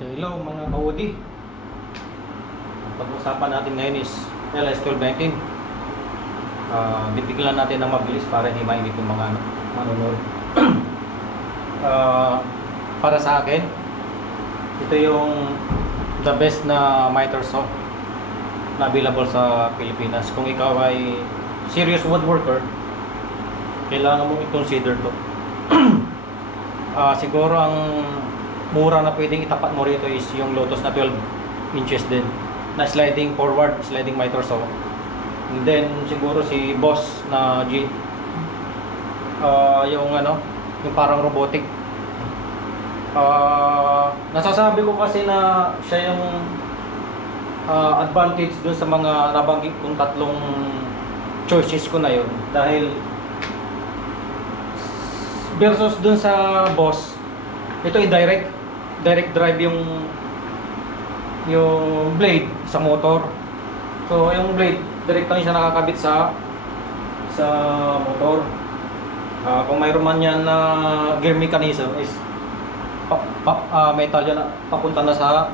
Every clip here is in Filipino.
So hello mga ka-Woody. Ang pag-usapan natin ngayon is LS1219. Bibigyan natin ng mabilis para hindi mainip yung mga manonood. Para sa akin, ito yung the best na miter saw na available sa Pilipinas. Kung ikaw ay serious woodworker, kailangan mong i-consider to. Siguro ang mura na pwedeng itapat mo rito is yung Lotus na 12 inches din na sliding forward, sliding miter saw. And then siguro si Boss na G, yung yung parang robotic. Nasasabi ko kasi na siya yung advantage dun sa mga nabanggit kong tatlong choices ko na yun, dahil versus dun sa Boss, ito ay direct drive yung blade sa motor. So yung blade direct lang siya nakakabit sa motor. Kung mayroon man yan na gear mechanism is metal yan na papunta na sa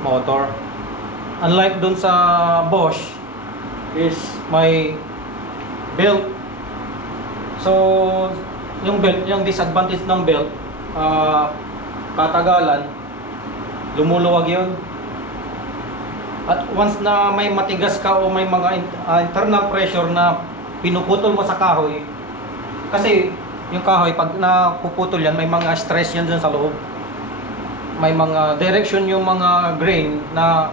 motor. Unlike dun sa Bosch is may belt. So yung belt, yung disadvantage ng belt, katagalan lumuluwag yun. At once na may matigas ka o may mga internal pressure na pinuputol mo sa kahoy, kasi yung kahoy pag napuputol yan, may mga stress yan dyan sa loob, may mga direction yung mga grain na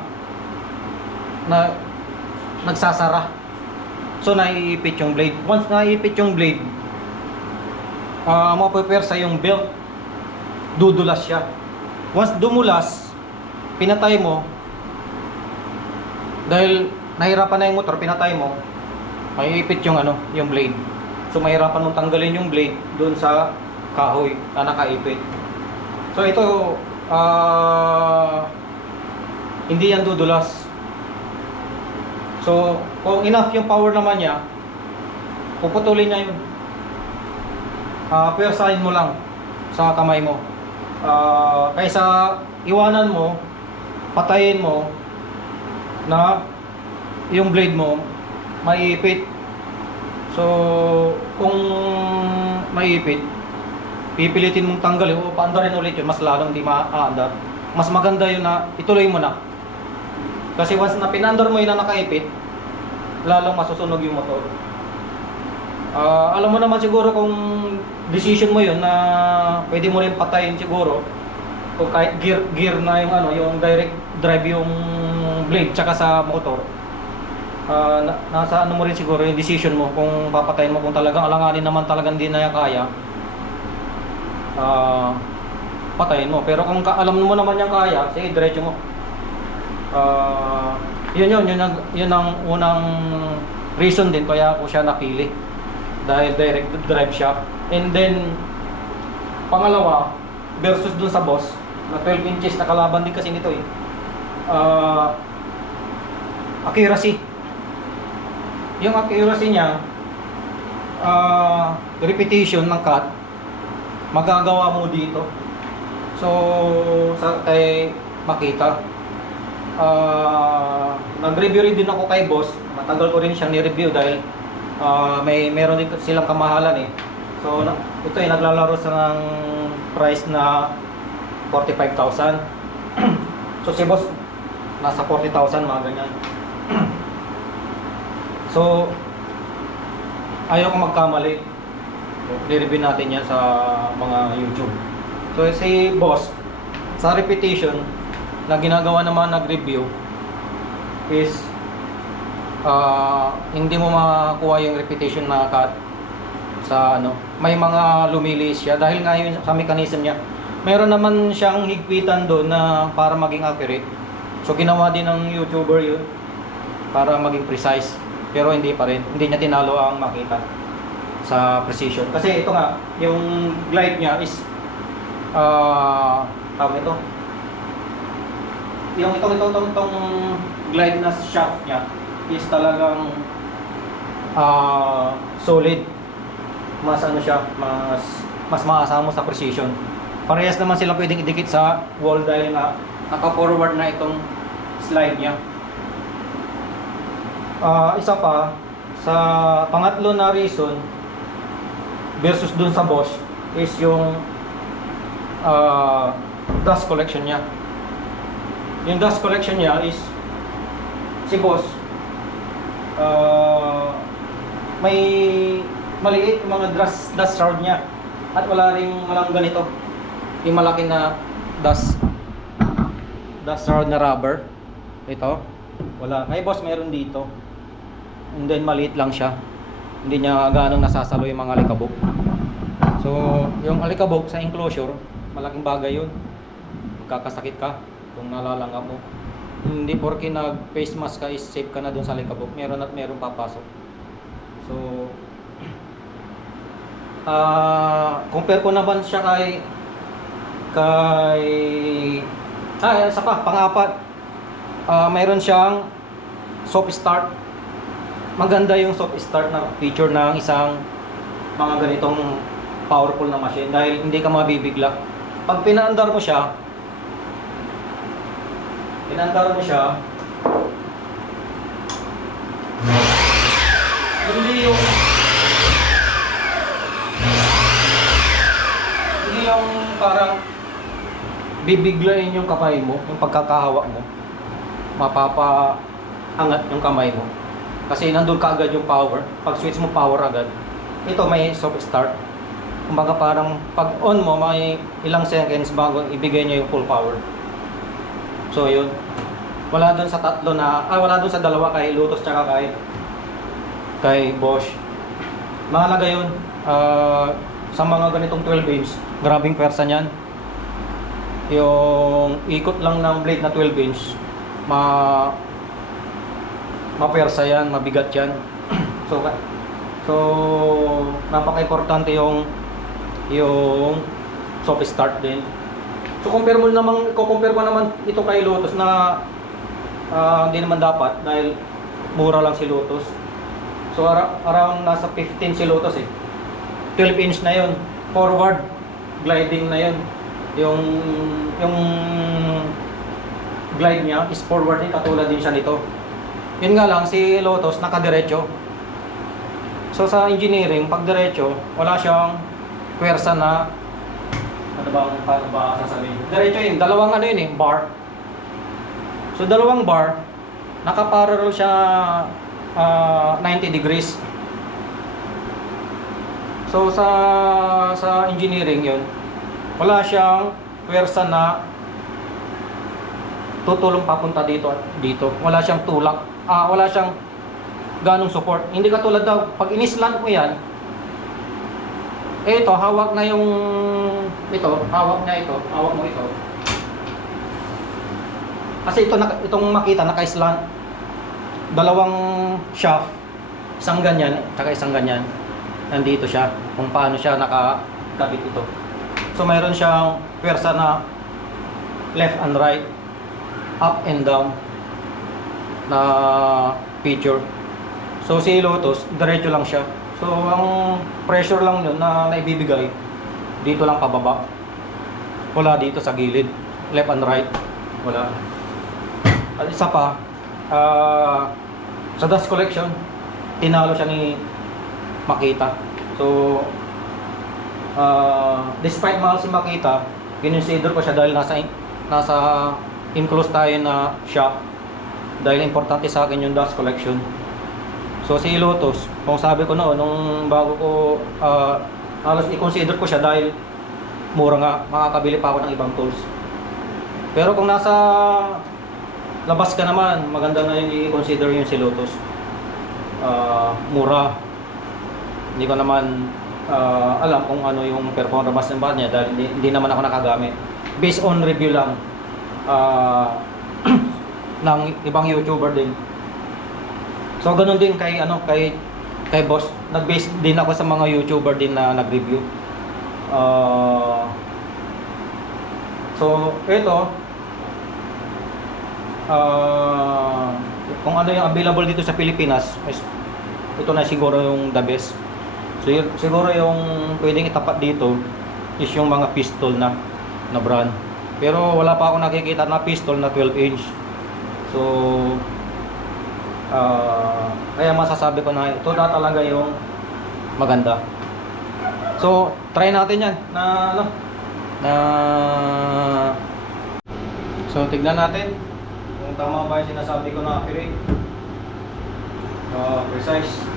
nagsasara, so naiipit yung blade. Once naiipit yung blade, mapupersa yung belt, dudulas siya. Once dumulas, pinatay mo, dahil nahirapan na yung motor, pinatay mo, maiipit yung yung blade. So mahirapan mong tanggalin yung blade doon sa kahoy na nakaipit. So ito, hindi yan dudulas. So kung enough yung power naman niya, puputulin niya yun. Persahin mo lang sa kamay mo, kaysa iwanan mo, patayin mo na yung blade mo maiipit. So kung maiipit, pipilitin mong tanggalin o paandarin ulit yun, mas lalong di maaandar. Mas maganda yun na ituloy mo na, kasi once na pinandar mo yun na nakaipit, lalong masusunog yung motor. Alam mo naman siguro kung decision mo yun na pwede mo rin patayin siguro kung kahit gear na yung yung direct drive yung blade tsaka sa motor. Nasa mo rin siguro yung decision mo kung papatayin mo, kung talagang alanganin naman talagang hindi na kaya, patayin mo. Pero kung alam mo naman yung kaya, sige, diretso mo. Yun ang unang reason din kaya ako siya napili, dahil direct drive siya. And then pangalawa, versus dun sa Boss na 12 inches, nakalaban din kasi nito accuracy. Yung accuracy niya, repetition ng cut, magagawa mo dito. So kay makita, nag-review rin din ako kay Boss. Matagal ko rin siyang ni-review dahil meron din silang kamahalan So ito naglalaro sa ng price na 45,000. So si Boss nasa 40,000, mga ganyan. So ayaw ko magkamali, i-review natin yan sa mga YouTube. So si Boss, sa repetition na ginagawa naman nag-review is hindi mo makakuha yung repetition na cut sa may mga lumiliis siya dahil nga yun sa mechanism niya. Meron naman siyang higpitan doon na para maging accurate. So ginawa din ng YouTuber yun para maging precise, pero hindi pa rin, hindi niya tinalo ang makita sa precision. Kasi ito nga, yung glide niya is ito. Yung itong glide na shaft niya is talagang solid. Mas siya, mas maasa mo sa precision. Parehas naman silang pwedeng idikit sa wall dahil nga naka-forward na itong slide niya. Isa pa, sa pangatlo na reason versus dun sa Bosch is yung dust collection niya. Yung dust collection niya is si Bosch may maliit yung mga dust shroud niya at walang ganito yung malaki na dust shroud na rubber. Ito wala. Kay Bosch meron dito, and then maliit lang siya, hindi niya ganong nasasalo yung mga alikabok. So yung alikabok sa enclosure, malaking bagay yun, magkakasakit ka kung nalalanggap mo. Hindi porke nag face mask ka is safe ka na dun sa alikabok, meron at meron papasok. So compare ko naman siya isa pa, pang-apat, mayroon siyang soft start. Maganda yung soft start na feature ng isang mga ganitong powerful na machine dahil hindi ka mabibigla. Pag pinaandar mo siya, hindi yung parang bibiglain yung kamay mo, yung pagkakahawak mo, mapapaangat yung kamay mo kasi nandun ka agad yung power. Pag switch mo power agad. Ito may soft start, kumbaga parang pag on mo may ilang seconds bago ibigay niya yung full power. So yun, wala dun sa wala dun sa dalawa, kay Lotus tsaka kay Bosch. Mahalaga yun sa mga ganitong 12 inch, grabing pwersa niyan. Yung ikot lang ng blade na 12 inch, mapwersa yan, mabigat yan. So napaka-importante yung soft start din. So compare mo naman ito kay Lotus na hindi naman dapat dahil mura lang si Lotus. So around nasa 15 si Lotus 12 inch na yun, forward gliding na yun. Yung glide niya is forward din, katulad din siya nito. Yun nga lang, si Lotus nakadiretso. So sa engineering, pag diretso, wala siyang pwersa na paano ba sasabihin? Diretso yun, dalawang bar. So dalawang bar, nakaparallel siya 90 degrees. So sa engineering yun, wala siyang pwersa na tutulong papunta dito at dito. Wala siyang tulak. Wala siyang ganong support. Hindi katulad daw, pag inislant mo yan, ito, hawak na yung hawak mo ito. Kasi itong makita, naka-slant. Dalawang shaft, isang ganyan, tsaka isang ganyan. Nandito siya, kung paano siya nakakabit ito. So mayroon siyang pwersa na left and right, up and down na feature. So si Lotus, diretso lang siya. So ang pressure lang yun na naibibigay dito lang pababa. Wala dito sa gilid, left and right, wala. At isa pa, sa dust collection, tinalo siya ni Makita. So despite mahal si Makita, kinonsider ko siya dahil nasa enclosed tayo na shop, dahil importante sa akin yung dust collection. So si Lotus, kung sabi ko noon, nung bago ko halos i-consider ko siya dahil mura nga, makakabili pa ako ng ibang tools. Pero kung nasa labas ka naman, maganda na yung i-consider yung si Lotus. Mura. Hindi ko naman alam kung ano yung performance ng niya dahil hindi naman ako nakagamit. Based on review lang ng ibang YouTuber din. So ganun din kay Bosch. Nag-base din ako sa mga YouTuber din na nag-review. So ito, kung ano yung available dito sa Pilipinas, ito na siguro yung the best. So siguro yung pwedeng itapat dito is yung mga pistol na na brand. Pero wala pa ako nakikita na pistol na 12 inch. So kaya masasabi ko na ito na talaga yung maganda. So try natin yan na ano na so tignan natin kung tama ba yung sinasabi ko na accurate, precise.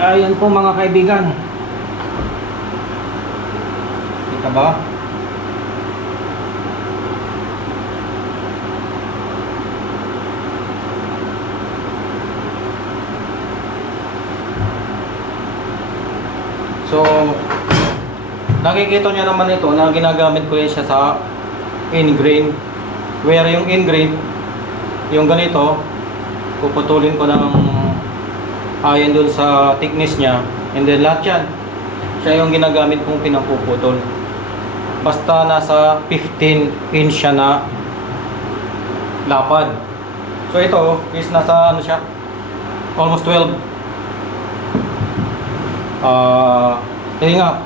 Ayan po mga kaibigan. Kita ba? So, nakikita nyo naman ito na ginagamit ko yan siya sa in-grain. Where yung in-grain, yung ganito, puputulin ko ng ayon dun sa thickness niya, and then lahat yan siya yung ginagamit kong pinapuputol. Basta nasa 15 inch siya na lapad. So ito is nasa ano siya, almost 12. Yun nga,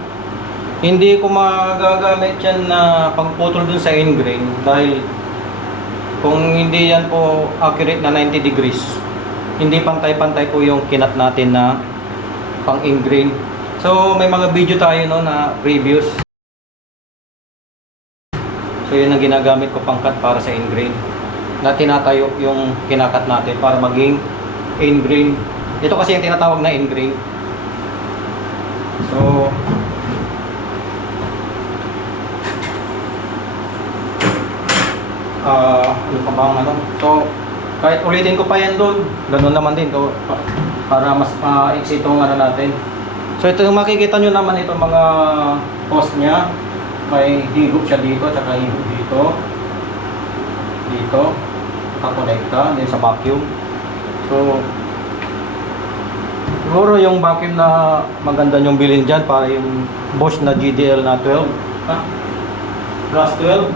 hindi ko magagamit yan na pagputol dun sa in-grain dahil kung hindi yan po accurate na 90 degrees, hindi pantay-pantay po yung kinat natin na pang in-grain. So may mga video tayo no na reviews. So yun ang ginagamit ko pang cut para sa in-grain, na tinatayo yung kinakat natin para maging in-grain. Ito kasi yung tinatawag na in-grain. So ano pa bang ano? So kahit ulitin ko pa yan doon, ganun naman din to para mas maiksi itong ano natin. So ito yung makikita nyo naman, itong mga post nya, may higop siya dito, tsaka higop dito, dito, nakakonekta din sa vacuum. So siguro yung vacuum na maganda nyong bilhin dyan para yung Bosch na GDL na 12 plus 12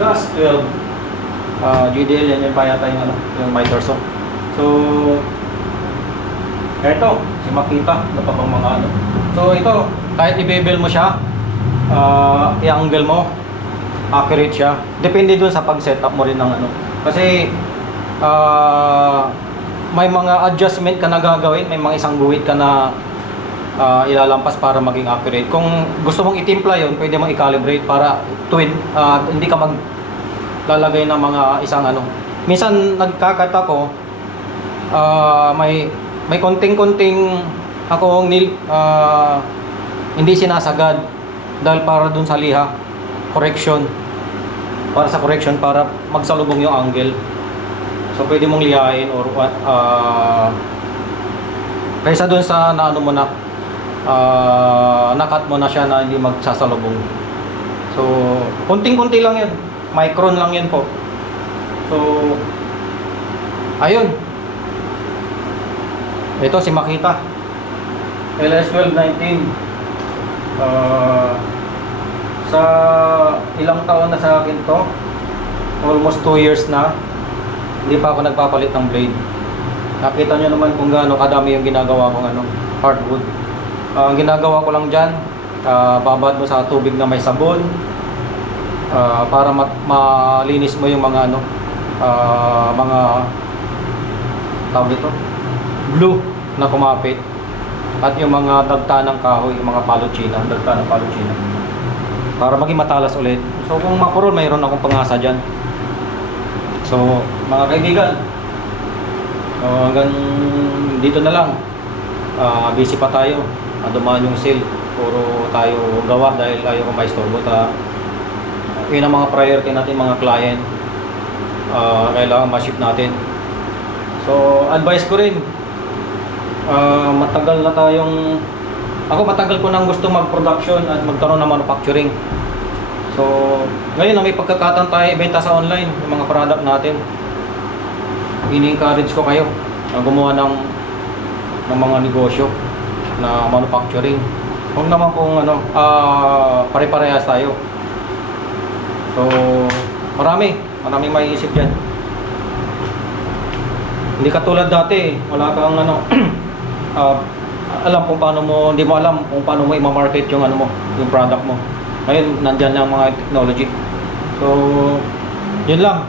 plus 12 GDL, yan yung payata yung ano, yung my torso. So eto, si Makita, ito pa pang mga ano. So ito, kahit i-bevel mo siya, i-angle mo, accurate siya. Depende dun sa pag-setup mo rin ng ano. Kasi may mga adjustment ka na gagawin, may mga isang guhit ka na ilalampas para maging accurate. Kung gusto mong itimpla yun, pwede mong i-calibrate para twin, hindi ka maglalagay ng mga isang ano. Minsan nagkakat ako, may konting-konting akong hindi sinasagad dahil para dun sa liha, correction, para sa correction, para magsalubong yung angle. So pwede mong lihain or kaysa dun sa naano mo na nakat mo na siya na hindi magsasalubong. So kunting-kunti lang yan, micron lang yan po. So ayun, ito si Makita LS1219. Sa ilang taon na sa akin to, almost 2 years na, hindi pa ako nagpapalit ng blade. Nakita nyo naman kung gaano kadami yung ginagawa kong ano, hardwood. Ang ginagawa ko lang dyan, babad mo sa tubig na may sabon, para malinis mo yung mga ano, mga tawag dito, glue na kumapit, at yung mga dagta ng kahoy, yung mga paluchina, dagta ng paluchina, para maging matalas ulit. So kung mapurol, mayroon akong pangasa dyan. So mga kaibigan, hanggang dito na lang. busy pa tayo. Dumaan yung sale. Puro tayo gawa dahil ayaw ko maistorbo. Yun ang mga priority natin mga client. Kailangan ma-ship natin. So, advice ko rin, matagal na tayong, ako matagal ko nang gusto mag-production at magkaroon ng manufacturing. So, ngayon na may pagkakataon tayo ibenta sa online yung mga product natin. Ini-encourage ko kayo na gumawa ng mga negosyo na manufacturing. Huwag naman kung pare-parehas tayo. So, maraming maiisip dyan. Hindi katulad dati, wala kang alam kung paano mo, hindi mo alam kung paano mo i-market yung yung product mo. Ngayon, nandyan na ang mga technology. So, yun lang.